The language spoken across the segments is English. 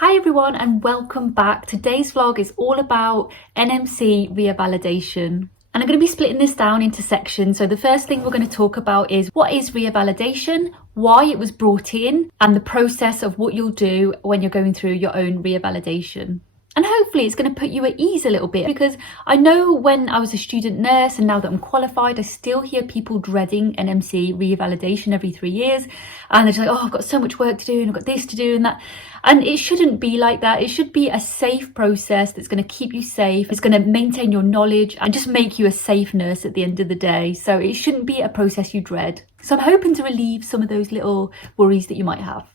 Hi everyone and welcome back. Today's vlog is all about NMC revalidation. And I'm going to be splitting this down into sections. So the first thing we're going to talk about is what is revalidation, why it was brought in, and the process of what you'll do when you're going through your own revalidation. And hopefully it's going to put you at ease a little bit, because I know when I was a student nurse and now that I'm qualified, I still hear people dreading NMC revalidation every 3 years. And they're just like, oh, I've got so much work to do and I've got this to do and that. And it shouldn't be like that. It should be a safe process that's going to keep you safe. It's going to maintain your knowledge and just make you a safe nurse at the end of the day. So it shouldn't be a process you dread. So I'm hoping to relieve some of those little worries that you might have.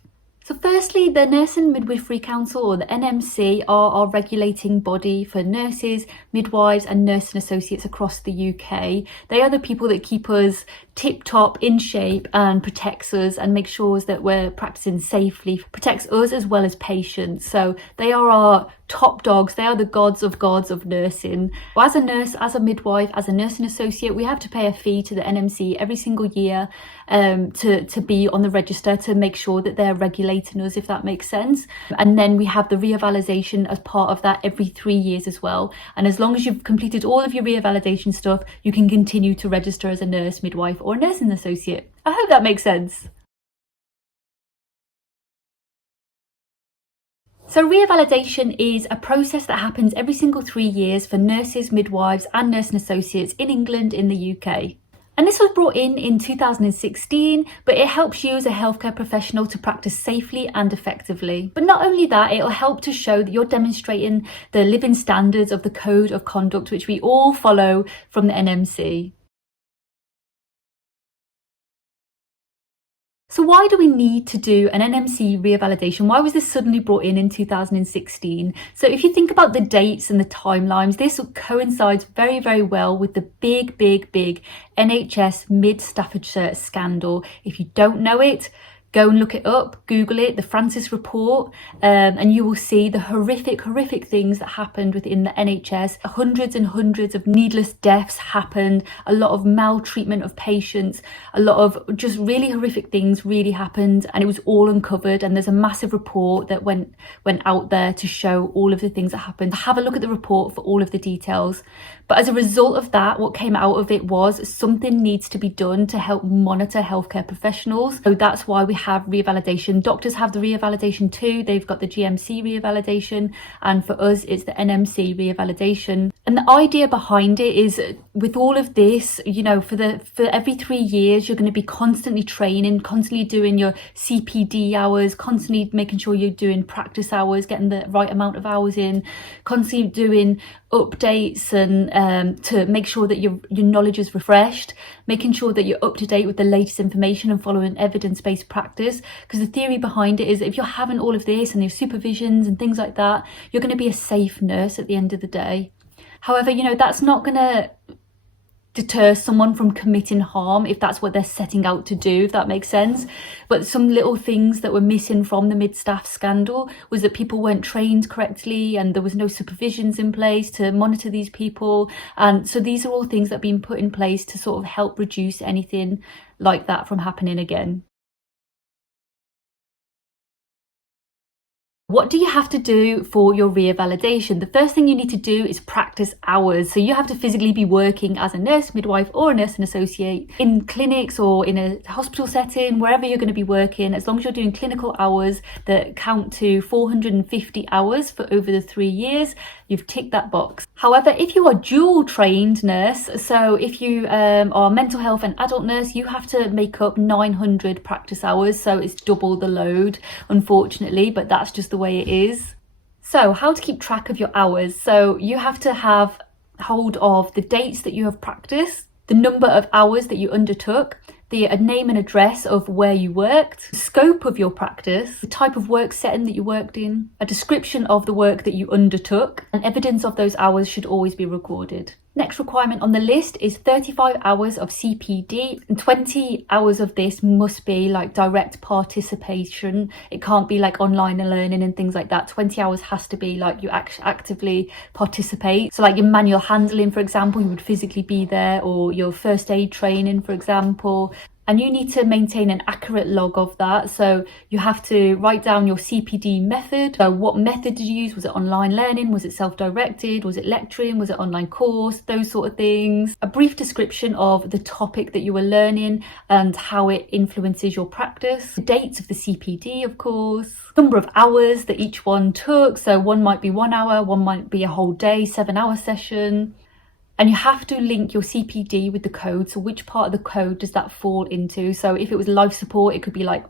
So firstly, the Nurse and Midwifery Council, or the NMC, are our regulating body for nurses, midwives and nursing associates across the UK. They are the people that keep us tip-top, in shape, and protects us and make sure that we're practicing safely, protects us as well as patients. So they are our top dogs. They are the gods of nursing. As a nurse, as a midwife, as a nursing associate, we have to pay a fee to the NMC every single year to be on the register, to make sure that they're regulating us, if that makes sense. And then we have the revalidation as part of that every 3 years as well. And as long as you've completed all of your revalidation stuff, you can continue to register as a nurse, midwife or nursing associate. I hope that makes sense. So revalidation is a process that happens every single 3 years for nurses, midwives and nursing associates in England, in the UK. And this was brought in 2016, but it helps you as a healthcare professional to practice safely and effectively. But not only that, it'll help to show that you're demonstrating the living standards of the code of conduct which we all follow from the NMC. So why do we need to do an NMC revalidation? Why was this suddenly brought in 2016? So if you think about the dates and the timelines, this coincides very, very well with the big NHS Mid Staffordshire scandal. If you don't know it, go and look it up, Google it, the Francis report, and you will see the horrific things that happened within the NHS. Hundreds and hundreds of needless deaths happened, a lot of maltreatment of patients, a lot of just really horrific things really happened, and it was all uncovered. And there's a massive report that went out there to show all of the things that happened. Have a look at the report for all of the details. But as a result of that, what came out of it was something needs to be done to help monitor healthcare professionals. So that's why we have revalidation. Doctors have the revalidation too. They've got the GMC revalidation, and for us it's the NMC revalidation. And the idea behind it is, with all of this, you know, for every 3 years you're going to be constantly training, constantly doing your CPD hours, constantly making sure you're doing practice hours, getting the right amount of hours in, constantly doing updates and to make sure that your knowledge is refreshed, making sure that you're up to date with the latest information and following evidence-based practice. Because the theory behind it is, if you're having all of this and there's supervisions and things like that, you're going to be a safe nurse at the end of the day. However, you know, that's not going to deter someone from committing harm if that's what they're setting out to do, if that makes sense. But some little things that were missing from the mid-staff scandal was that people weren't trained correctly and there was no supervisions in place to monitor these people. And so these are all things that have been put in place to sort of help reduce anything like that from happening again. What do you have to do for your revalidation? The first thing you need to do is practice hours. So you have to physically be working as a nurse, midwife or a nursing associate in clinics or in a hospital setting, wherever you're going to be working. As long as you're doing clinical hours that count to 450 hours for over the 3 years, you've ticked that box. However, if you are dual trained nurse, so if you are mental health and adult nurse, you have to make up 900 practice hours. So it's double the load, unfortunately, but that's just the way it is. So how to keep track of your hours? So you have to have hold of the dates that you have practiced, the number of hours that you undertook, the name and address of where you worked, the scope of your practice, the type of work setting that you worked in, a description of the work that you undertook, and evidence of those hours should always be recorded. Next requirement on the list is 35 hours of CPD, and 20 hours of this must be like direct participation. It can't be like online learning and things like that. 20 hours has to be like you actively participate. So like your manual handling, for example, you would physically be there, or your first aid training, for example. And you need to maintain an accurate log of that. So you have to write down your CPD method. So what method did you use? Was it online learning? Was it self-directed? Was it lecturing? Was it online course? Those sort of things. A brief description of the topic that you were learning and how it influences your practice. The dates of the CPD, of course. Number of hours that each one took. So one might be 1 hour, one might be a whole day, 7-hour session. And you have to link your CPD with the code. So which part of the code does that fall into? So if it was life support, it could be like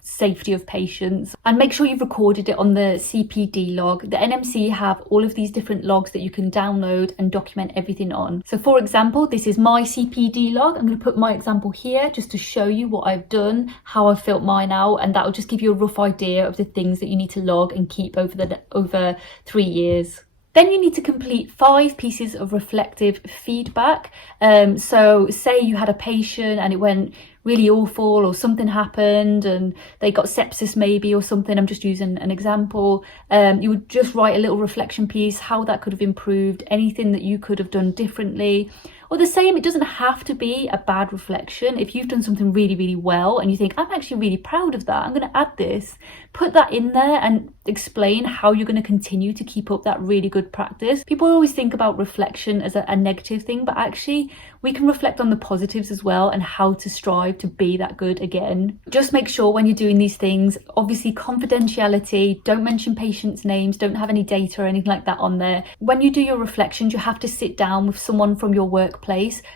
safety of patients. And make sure you've recorded it on the CPD log. The NMC have all of these different logs that you can download and document everything on. So for example, this is my CPD log. I'm going to put my example here just to show you what I've done, how I've filled mine out, and that will just give you a rough idea of the things that you need to log and keep over 3 years. Then you need to complete 5 pieces of reflective feedback. So say you had a patient and it went really awful, or something happened and they got sepsis maybe or something. I'm just using an example. You would just write a little reflection piece, how that could have improved, anything that you could have done differently. Or the same, it doesn't have to be a bad reflection. If you've done something really, really well and you think, I'm actually really proud of that, I'm going to add this, put that in there and explain how you're going to continue to keep up that really good practice. People always think about reflection as a negative thing, but actually we can reflect on the positives as well and how to strive to be that good again. Just make sure when you're doing these things, obviously confidentiality, don't mention patients' names, don't have any data or anything like that on there. When you do your reflections, you have to sit down with someone from your workplace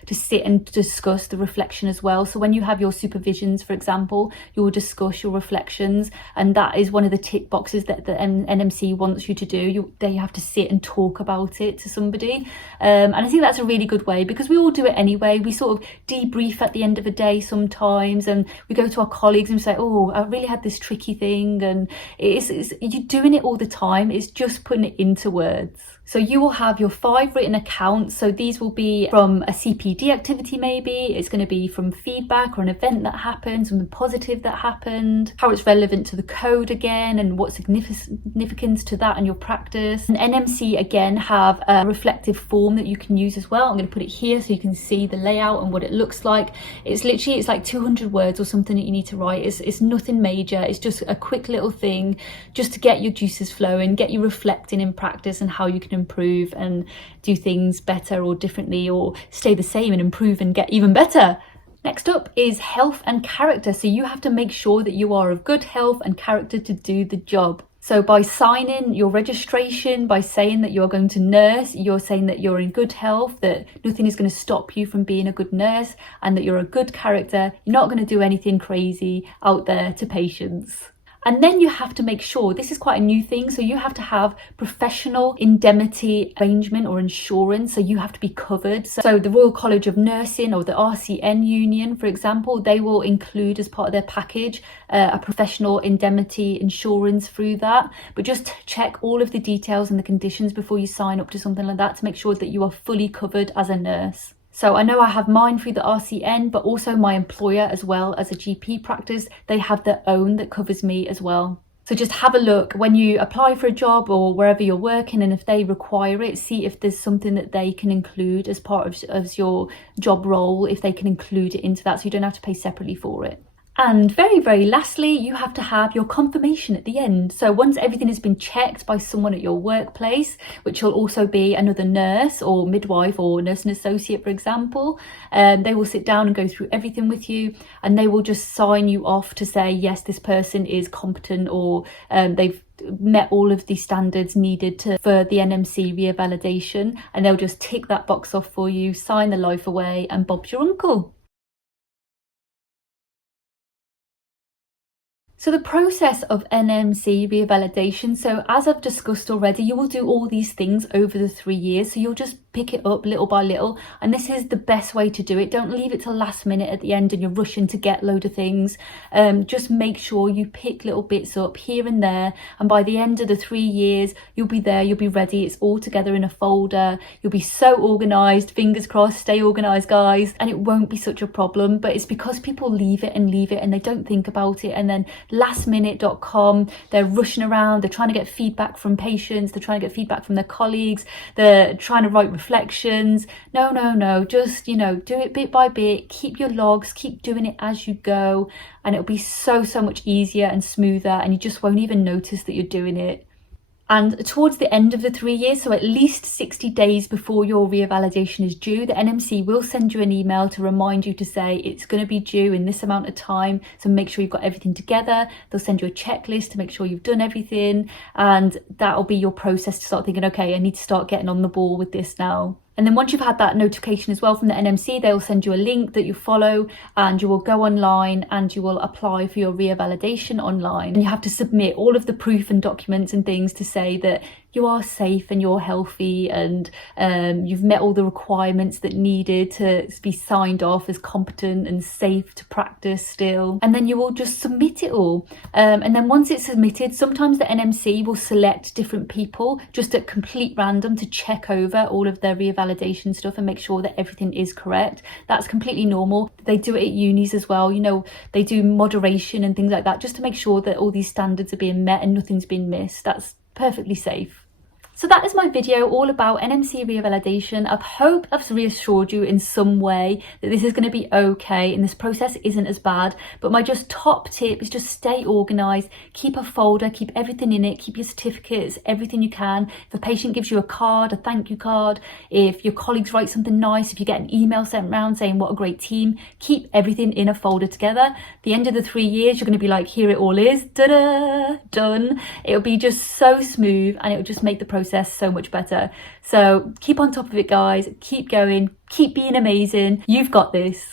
to sit and discuss the reflection as well. So when you have your supervisions, for example, you will discuss your reflections, and that is one of the tick boxes that the NMC wants you to do. They have to sit and talk about it to somebody. And I think that's a really good way, because we all do it anyway. We sort of debrief at the end of a day sometimes, and we go to our colleagues and say, oh, I really had this tricky thing, and you're doing it all the time. It's just putting it into words. So you will have your 5 written accounts. So these will be from a CPD activity maybe, it's going to be from feedback or an event that happened, something positive that happened, how it's relevant to the code again, and what significance to that and your practice. And NMC again have a reflective form that you can use as well. I'm going to put it here so you can see the layout and what it looks like. It's like 200 words or something that you need to write. It's nothing major. It's just a quick little thing just to get your juices flowing, get you reflecting in practice and how you can improve and do things better or differently, or stay the same and improve and get even better. Next up is health and character. So you have to make sure that you are of good health and character to do the job. So by signing your registration, by saying that you're going to nurse, you're saying that you're in good health, that nothing is going to stop you from being a good nurse, and that you're a good character. You're not going to do anything crazy out there to patients. And then you have to make sure, this is quite a new thing, so you have to have professional indemnity arrangement or insurance, so you have to be covered. So the Royal College of Nursing or the RCN Union, for example, they will include as part of their package a professional indemnity insurance through that. But just check all of the details and the conditions before you sign up to something like that to make sure that you are fully covered as a nurse. So I know I have mine through the RCN, but also my employer as well as a GP practice, they have their own that covers me as well. So just have a look when you apply for a job or wherever you're working, and if they require it, see if there's something that they can include as part of your job role, if they can include it into that so you don't have to pay separately for it. And very, very lastly, you have to have your confirmation at the end. So once everything has been checked by someone at your workplace, which will also be another nurse or midwife or nursing associate, for example, they will sit down and go through everything with you, and they will just sign you off to say, yes, this person is competent, or they've met all of the standards needed for the NMC revalidation, and they'll just tick that box off for you, sign the life away, and Bob's your uncle. So the process of NMC revalidation, so as I've discussed already, you will do all these things over the 3 years. So you'll just pick it up little by little, and this is the best way to do it. Don't leave it till last minute at the end and you're rushing to get load of things. Just make sure you pick little bits up here and there, and by the end of the 3 years you'll be there, you'll be ready. It's all together in a folder. You'll be so organized. Fingers crossed, stay organized, guys, and it won't be such a problem. But it's because people leave it and they don't think about it, and then lastminute.com, they're rushing around, they're trying to get feedback from patients, they're trying to get feedback from their colleagues, they're trying to write reflections. No, just, you know, do it bit by bit, keep your logs, keep doing it as you go, and it'll be so much easier and smoother, and you just won't even notice that you're doing it. And towards the end of the 3 years, so at least 60 days before your revalidation is due, the NMC will send you an email to remind you to say it's going to be due in this amount of time. So make sure you've got everything together. They'll send you a checklist to make sure you've done everything. And that'll be your process to start thinking, okay, I need to start getting on the ball with this now. And then once you've had that notification as well from the NMC, they will send you a link that you follow, and you will go online and you will apply for your revalidation online. And you have to submit all of the proof and documents and things to say that you are safe and you're healthy, and you've met all the requirements that needed to be signed off as competent and safe to practice still. And then you will just submit it all. And then once it's submitted, sometimes the NMC will select different people just at complete random to check over all of their revalidation stuff and make sure that everything is correct. That's completely normal. They do it at unis as well. You know, they do moderation and things like that just to make sure that all these standards are being met and nothing's been missed. That's perfectly safe. So that is my video all about NMC revalidation. I hope I've reassured you in some way that this is going to be okay and this process isn't as bad. But my just top tip is just stay organised, keep a folder, keep everything in it, keep your certificates, everything you can. If a patient gives you a card, a thank you card, if your colleagues write something nice, if you get an email sent round saying what a great team, keep everything in a folder together. The end of the 3 years, you're going to be like, here it all is, da-da, done. It'll be just so smooth and it'll just make the process so much better. So keep on top of it, guys. Keep going. Keep being amazing. You've got this.